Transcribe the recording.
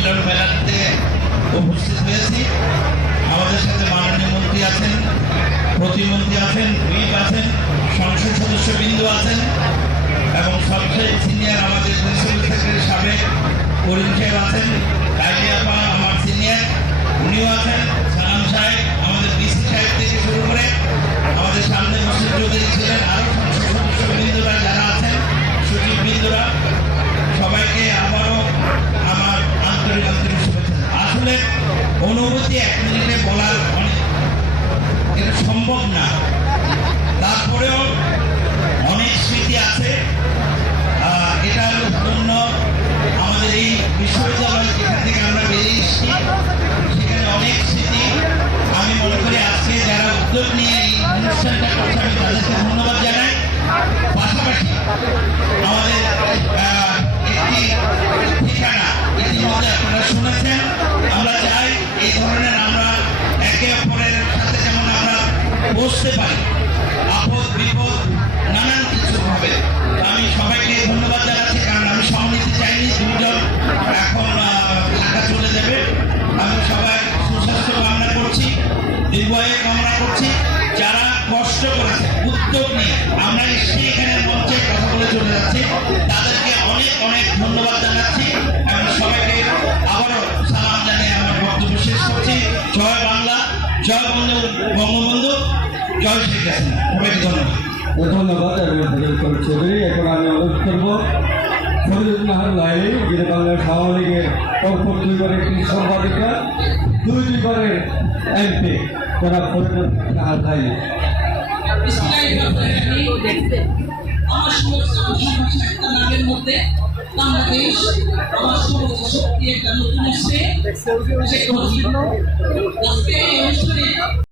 মিলন মেলাতে উপস্থিত হয়েছি। আমাদের সাথে মাননীয় মন্ত্রী আছেন, প্রতিমন্ত্রী আছেন, হুইপ আছেন, সংসদ সদস্য বিন্দু আছেন, এবং সবচেয়ে সিনিয়র আমাদের প্রিন্সিপাল সেক্রেটারি সাবেক করিম আছেন। অনুভূতি এক মিনিটে বলার এটা সম্ভব না। তারপরেও অনেক স্মৃতি আছে। আহ, এটা হলো ধন্য। আমাদের এই বিশ্ববিদ্যালয় যেখান থেকে আমরা বেরিয়ে এসেছি সেখানে অনেক স্মৃতি। আমি মনে করি আজকে যারা উদ্যোগ নিয়ে এই অনুষ্ঠানটা করছে আমি তাদেরকে ধন্যবাদ বসতে পারি। আপদ বিপদ, নানান কিছু হবে। আমি সবাইকে ধন্যবাদ জানাচ্ছি, কারণ আমি সমিতি চাইনি, দুজন এখন ঢাকা চলে যাবে। আমি সবাই সুস্বাস্থ্য কামনা করছি, দীর্ঘায়ু কামনা করছি। যারা কষ্ট করেছে, উদ্যোগ নিয়ে আমরা এসে এখানে মঞ্চে কথা বলে চলে যাচ্ছি। তাদেরকে অনেক অনেক ধন্যবাদ জানাচ্ছি। এবং সবাইকে আবারও সালাম জানিয়ে আমার বক্তব্য শেষ করছি। জয় বাংলা, জয় বন্ধু বঙ্গবন্ধু। জয় শেখ ধন্যবাদ চৌধুরী এখন আমি অনুরোধ করব ফরিদুল নাহার লাইলি যিনি বাংলার আওয়ামী লীগের পরপর দুই করে একটি সম্পাদিকা দুই দুই করের এমপি যারা ফরিদুল নাহার লাইলি আমার সমস্ত মধ্যে শক্তি একটা নতুন আসছে